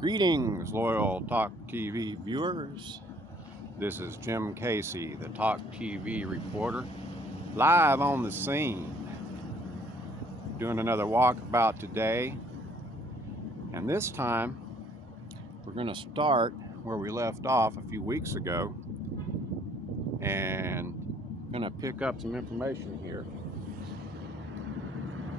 Greetings, loyal Talk TV viewers. This is Jim Casey, the Talk TV reporter, live on the scene, doing another walkabout today. And this time, we're going to start where we left off a few weeks ago, and going to pick up some information here.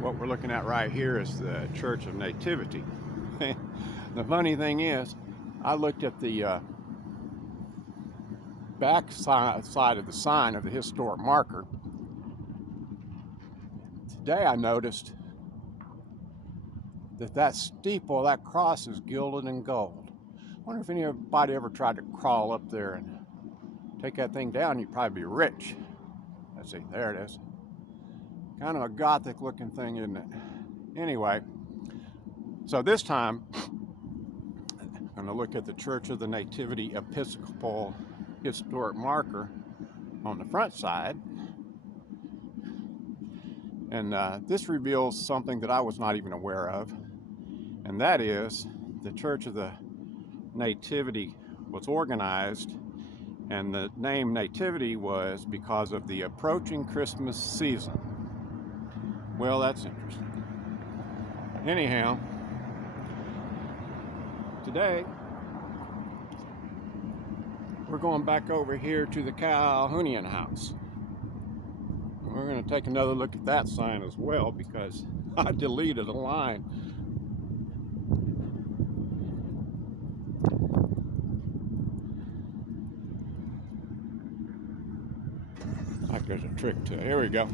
What we're looking at right here is the Church of Nativity. The funny thing is, I looked at the back side of the sign of the historic marker. Today I noticed that steeple, that cross, is gilded in gold. I wonder if anybody ever tried to crawl up there and take that thing down. You'd probably be rich. Let's see, there it is. Kind of a gothic looking thing, isn't it? Anyway, so this time I'm going to look at the Church of the Nativity Episcopal historic marker on the front side. And this reveals something that I was not even aware of, and that is the Church of the Nativity was organized, and the name Nativity was because of the approaching Christmas season. Well, that's interesting. Anyhow, today we're going back over here to the Calhounian house. We're going to take another look at that sign as well, because I deleted a line. Like there's a trick to it. Here we go.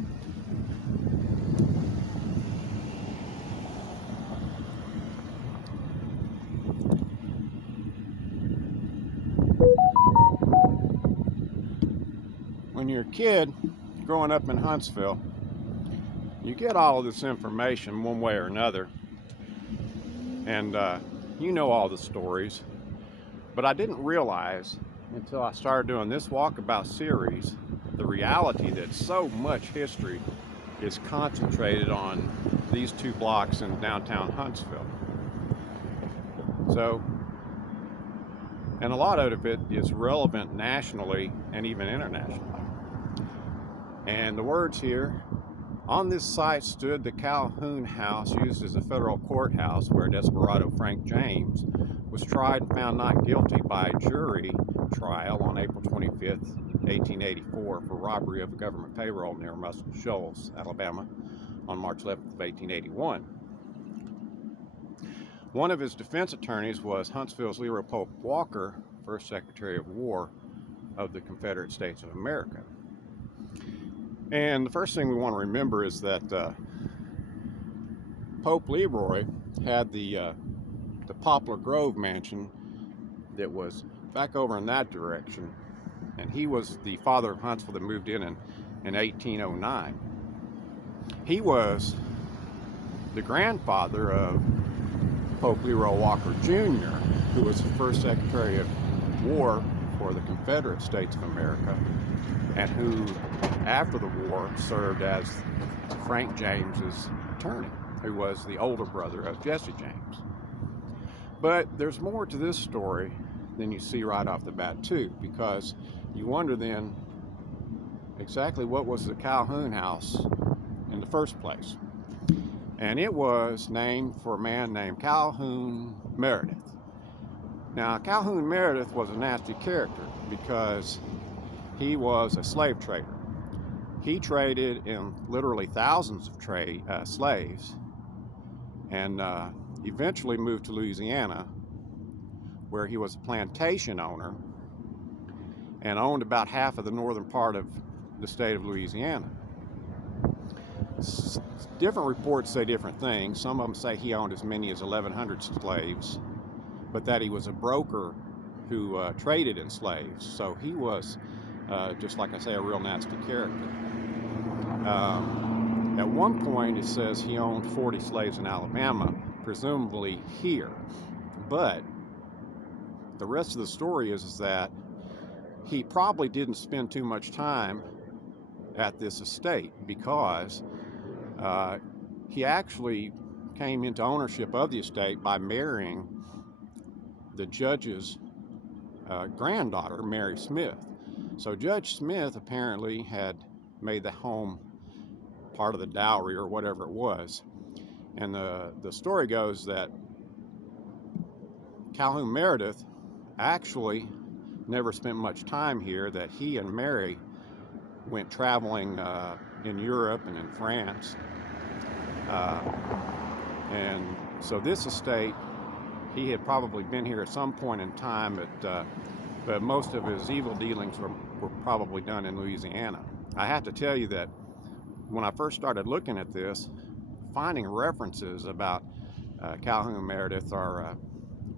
When you're a kid growing up in Huntsville, you get all of this information one way or another, and you know all the stories, but I didn't realize until I started doing this walkabout series the reality that so much history is concentrated on these two blocks in downtown Huntsville. So, and a lot of it is relevant nationally and even internationally. And the words here: on this site stood the Calhoun House, used as a federal courthouse, where desperado Frank James was tried and found not guilty by a jury trial on April 25th, 1884 for robbery of a government payroll near Shoals, Alabama, on March 11th of 1881. One of his defense attorneys was Huntsville's Leroy Pope Walker, first Secretary of War of the Confederate States of America. And the first thing we want to remember is that Pope Leroy had the Poplar Grove mansion that was back over in that direction, and he was the father of Huntsville that moved in 1809. He was the grandfather of Pope Leroy Walker Jr., who was the first Secretary of War for the Confederate States of America, and who, after the war, served as Frank James's attorney, who was the older brother of Jesse James. But there's more to this story than you see right off the bat, too, because you wonder then exactly what was the Calhoun House in the first place. And it was named for a man named Calhoun Meredith. Now, Calhoun Meredith was a nasty character because he was a slave trader. He traded in literally thousands of slaves, and eventually moved to Louisiana, where he was a plantation owner and owned about half of the northern part of the state of Louisiana. Different reports say different things. Some of them say he owned as many as 1,100 slaves, but that he was a broker who traded in slaves. So he was, just like I say, a real nasty character. At one point, it says he owned 40 slaves in Alabama, presumably here. But the rest of the story is that he probably didn't spend too much time at this estate, because he actually came into ownership of the estate by marrying the judge's granddaughter, Mary Smith. So Judge Smith apparently had made the home part of the dowry or whatever it was. And the story goes that Calhoun Meredith actually never spent much time here, that he and Mary went traveling in Europe and in France. And so this estate, he had probably been here at some point in time, but most of his evil dealings were probably done in Louisiana. I have to tell you that when I first started looking at this, finding references about Calhoun Meredith are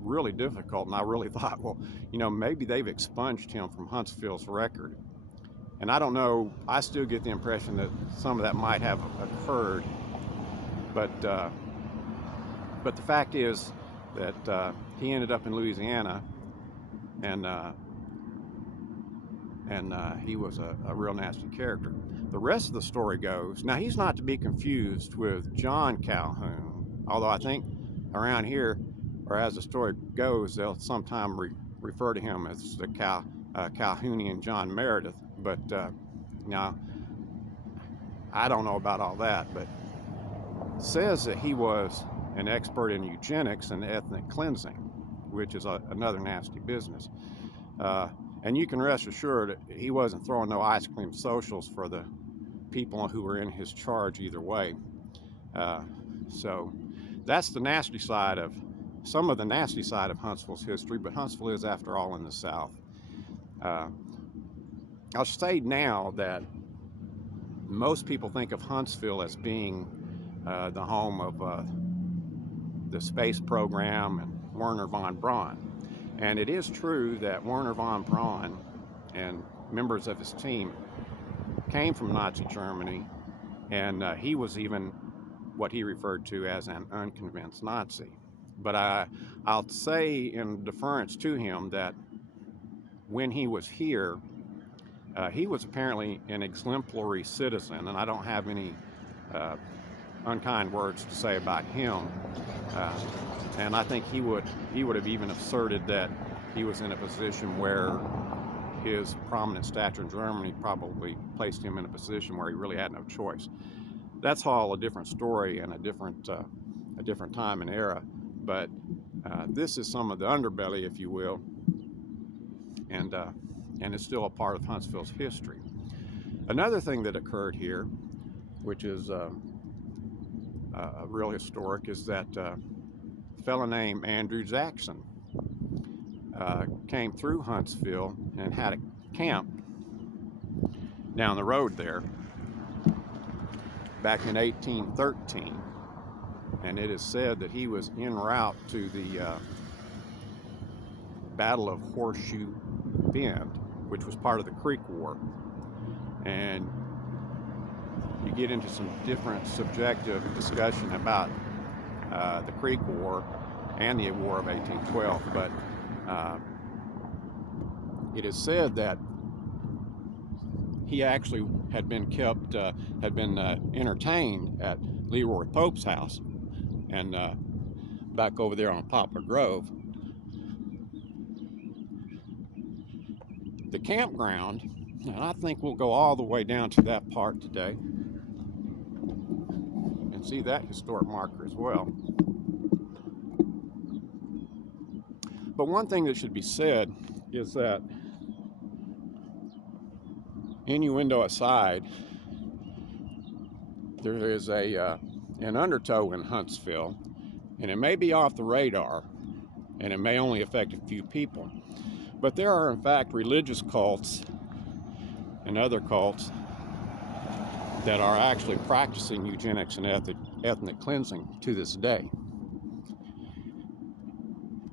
really difficult, and I really thought, well, you know, maybe they've expunged him from Huntsville's record. And I don't know, I still get the impression that some of that might have occurred, but the fact is that he ended up in Louisiana, and he was a real nasty character. The rest of the story goes, now he's not to be confused with John Calhoun, although I think around here, or as the story goes, they'll sometime refer to him as the Calhounian John Meredith. But now, I don't know about all that, but it says that he was an expert in eugenics and ethnic cleansing, which is another nasty business. And you can rest assured that he wasn't throwing no ice cream socials for the people who were in his charge either way. So that's the nasty side of, some of the nasty side of Huntsville's history, but Huntsville is, after all, in the South. I'll say now that most people think of Huntsville as being the home of the space program and Werner Von Braun. And it is true that Werner Von Braun and members of his team came from Nazi Germany, and he was even what he referred to as an unconvinced Nazi. But I'll say in deference to him that when he was here, he was apparently an exemplary citizen, and I don't have any unkind words to say about him. And I think he would have even asserted that he was in a position where his prominent stature in Germany probably placed him in a position where he really had no choice. That's all a different story and a different time and era. But this is some of the underbelly, if you will, and it's still a part of Huntsville's history. Another thing that occurred here, which is real historic, is that a fellow named Andrew Jackson came through Huntsville and had a camp down the road there back in 1813. And it is said that he was en route to the Battle of Horseshoe Bend, which was part of the Creek War. And you get into some different subjective discussion about the Creek War and the War of 1812, but it is said that he actually had been entertained at Leroy Pope's house, and back over there on Poplar Grove. The campground, and I think we'll go all the way down to that part today and see that historic marker as well. But one thing that should be said is that, innuendo aside, there is an undertow in Huntsville, and it may be off the radar, and it may only affect a few people, but there are in fact religious cults and other cults that are actually practicing eugenics and ethnic cleansing to this day.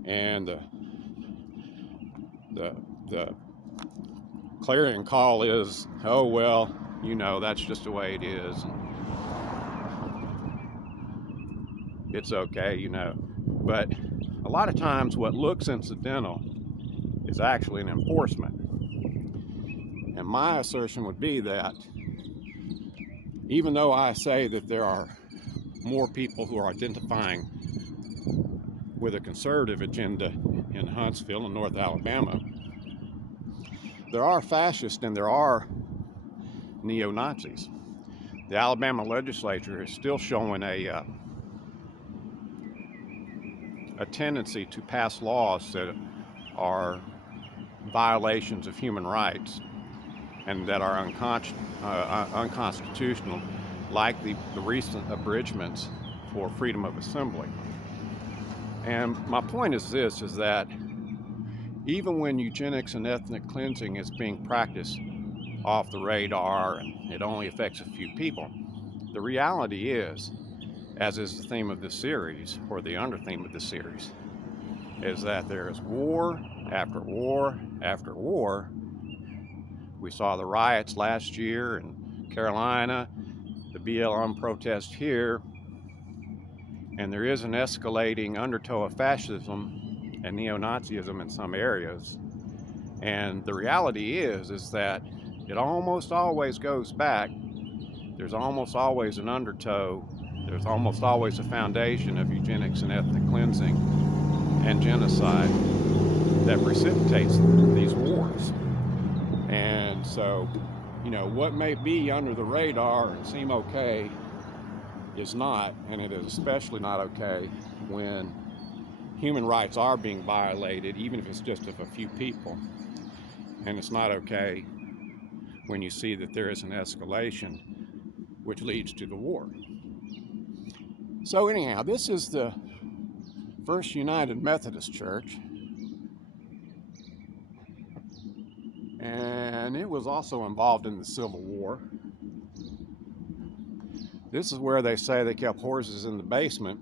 And the clarion call is, oh well, you know, that's just the way it is. It's okay, you know. But a lot of times what looks incidental is actually an enforcement. And my assertion would be that even though I say that there are more people who are identifying with a conservative agenda in Huntsville in North Alabama, there are fascists and there are neo-Nazis. The Alabama legislature is still showing a tendency to pass laws that are violations of human rights and that are unconstitutional, like the recent abridgments for freedom of assembly. And my point is this, is that even when eugenics and ethnic cleansing is being practiced off the radar and it only affects a few people, the reality is, as is the theme of this series, or the under theme of this series, is that there is war after war after war. We saw the riots last year in Carolina, the BLM protest here, and there is an escalating undertow of fascism and neo-Nazism in some areas. And the reality is that it almost always goes back. There's almost always an undertow. There's almost always a foundation of eugenics and ethnic cleansing and genocide that precipitates these wars. And so, you know, what may be under the radar and seem okay is not, and it is especially not okay when human rights are being violated, even if it's just of a few people. And it's not okay when you see that there is an escalation which leads to the war. So anyhow, this is the First United Methodist Church, and it was also involved in the Civil War. This is where they say they kept horses in the basement,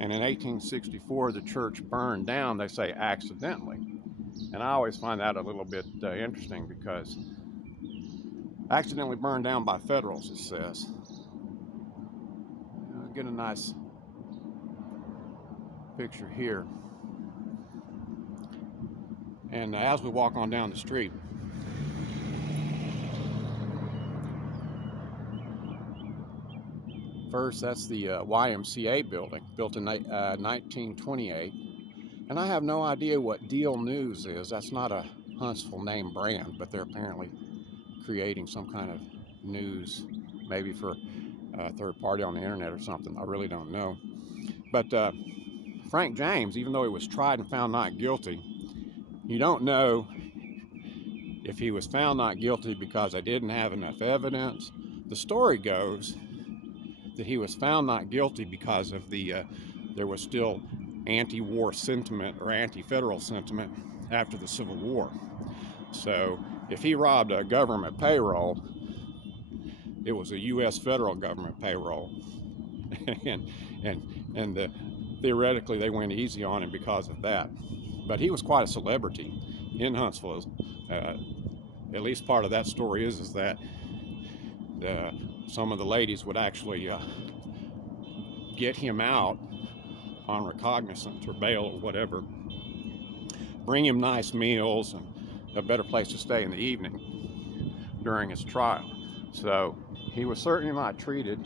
and in 1864 the church burned down, they say accidentally. And I always find that a little bit interesting, because accidentally burned down by Federals, it says. Get a nice picture here. And as we walk on down the street, first, that's the YMCA building, built in 1928. And I have no idea what Deal News is. That's not a Huntsville name brand, but they're apparently creating some kind of news, maybe for a third party on the internet or something. I really don't know. But Frank James, even though he was tried and found not guilty, you don't know if he was found not guilty because they didn't have enough evidence. The story goes that he was found not guilty because of there was still anti-war sentiment or anti-federal sentiment after the Civil War. So if he robbed a government payroll, it was a U.S. federal government payroll, and theoretically they went easy on him because of that. But he was quite a celebrity in Huntsville. At least part of that story is that some of the ladies would actually get him out on recognizance or bail or whatever, bring him nice meals and a better place to stay in the evening during his trial. So he was certainly not treated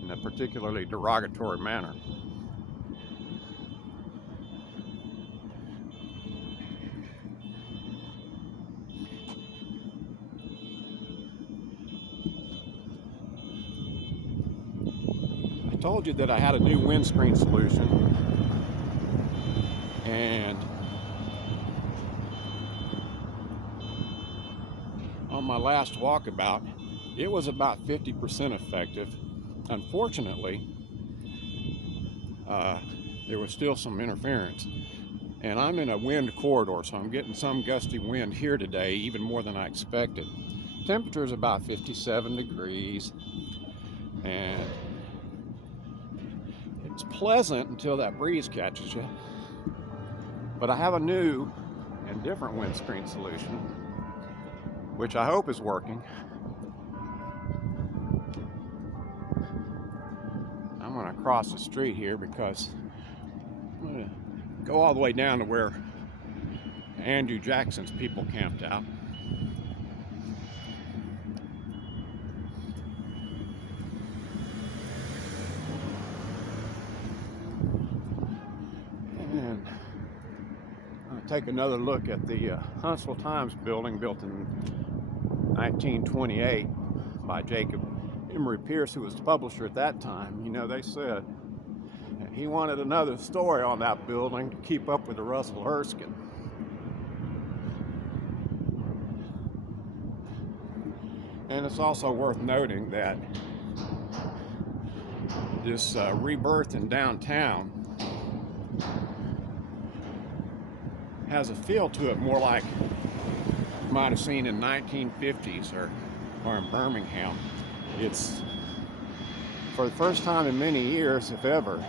in a particularly derogatory manner. I told you that I had a new windscreen solution, and on my last walkabout, it was about 50% effective. Unfortunately, there was still some interference, and I'm in a wind corridor, so I'm getting some gusty wind here today, even more than I expected. Temperature is about 57 degrees, and it's pleasant until that breeze catches you. But I have a new and different windscreen solution, which I hope is working. I'm going to cross the street here because I'm going to go all the way down to where Andrew Jackson's people camped out. And take another look at the Huntsville Times building, built in 1928 by Jacoby. Emory Pearce, who was the publisher at that time. You know, they said he wanted another story on that building to keep up with the Russell Erskine. And it's also worth noting that this rebirth in downtown has a feel to it more like you might have seen in 1950s or in Birmingham. It's, for the first time in many years, if ever,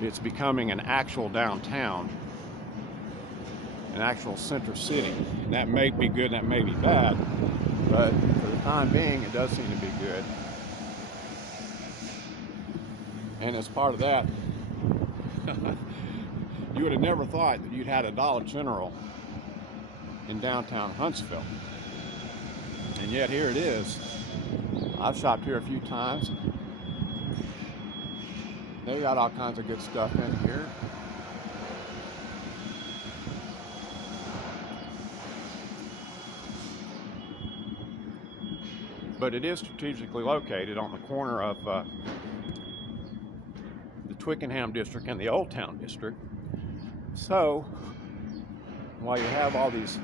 it's becoming an actual downtown, an actual center city. And that may be good and that may be bad, but for the time being, it does seem to be good. And as part of that, you would have never thought that you'd had a Dollar General in downtown Huntsville. And yet here it is. I've shopped here a few times. They got all kinds of good stuff in here. But it is strategically located on the corner of the Twickenham district and the Old Town district. So while you have all these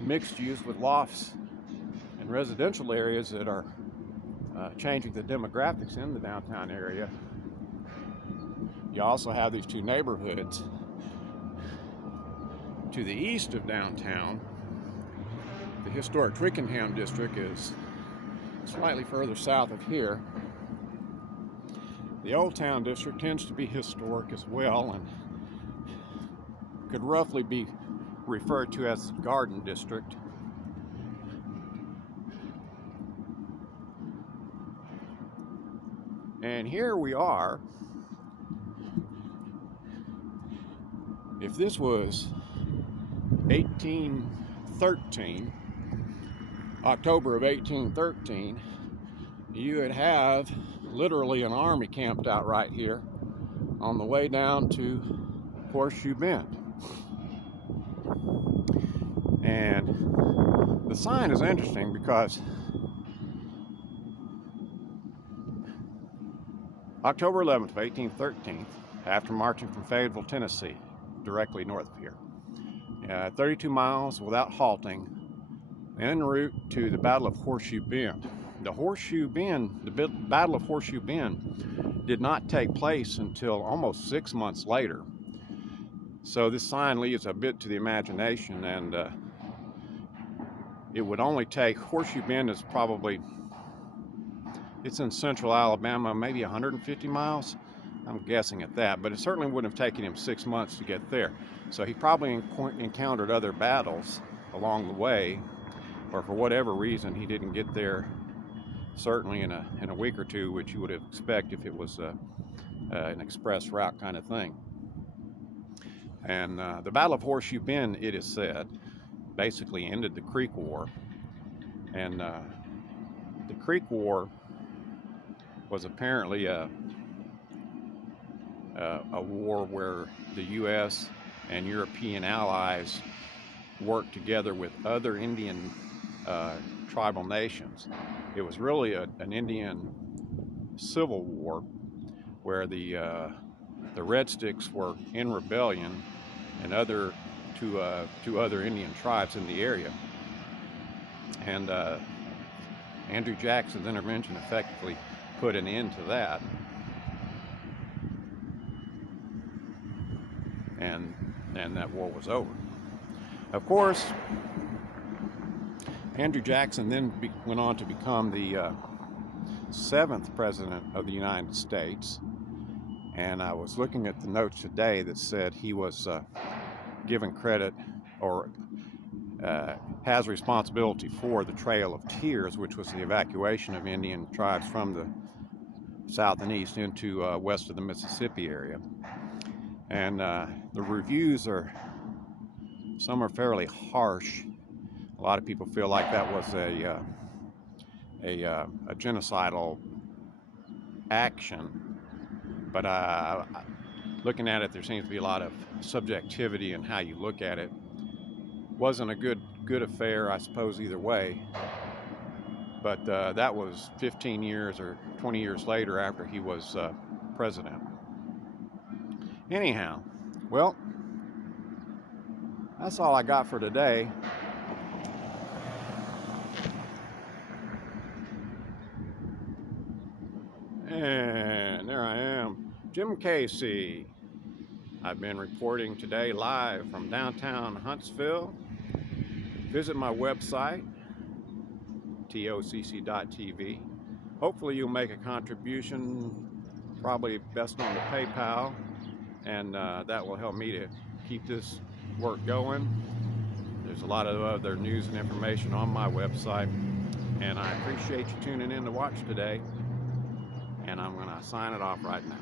mixed use with lofts and residential areas that are changing the demographics in the downtown area, you also have these two neighborhoods to the east of downtown. The historic Twickenham district is slightly further south of here. The Old Town district tends to be historic as well and could roughly be referred to as the Garden District. And here we are. If this was 1813, October of 1813, you would have literally an army camped out right here on the way down to Horseshoe Bend. And the sign is interesting because October 11th of 1813, after marching from Fayetteville, Tennessee, directly north of here, 32 miles without halting, en route to the Battle of Horseshoe Bend. The Battle of Horseshoe Bend did not take place until almost 6 months later. So this sign leaves a bit to the imagination, and it would only take, Horseshoe Bend is probably, it's in central Alabama, maybe 150 miles. I'm guessing at that, but it certainly wouldn't have taken him 6 months to get there. So he probably encountered other battles along the way, or for whatever reason he didn't get there certainly in a week or two, which you would expect if it was an express route kind of thing. And the Battle of Horseshoe Bend, it is said, basically ended the Creek War. And the Creek War was apparently a war where the U.S. and European allies worked together with other Indian tribal nations. It was really an Indian civil war where the Red Sticks were in rebellion and two other Indian tribes in the area. And Andrew Jackson's intervention effectively put an end to that. And that war was over. Of course, Andrew Jackson then went on to become the 7th President of the United States. And I was looking at the notes today that said he was given credit or has responsibility for the Trail of Tears, which was the evacuation of Indian tribes from the south and east into west of the Mississippi area. And the reviews some are fairly harsh. A lot of people feel like that was a genocidal action, but looking at it, there seems to be a lot of subjectivity in how you look at it. Wasn't a good affair, I suppose, either way. But that was 15 years or 20 years later after he was president. Anyhow, well, that's all I got for today. And there I am, Jim Casey. I've been reporting today live from downtown Huntsville. Visit my website, tocc.tv. Hopefully you'll make a contribution, probably best on the PayPal, and that will help me to keep this work going. There's a lot of other news and information on my website, and I appreciate you tuning in to watch today, and I'm going to sign it off right now.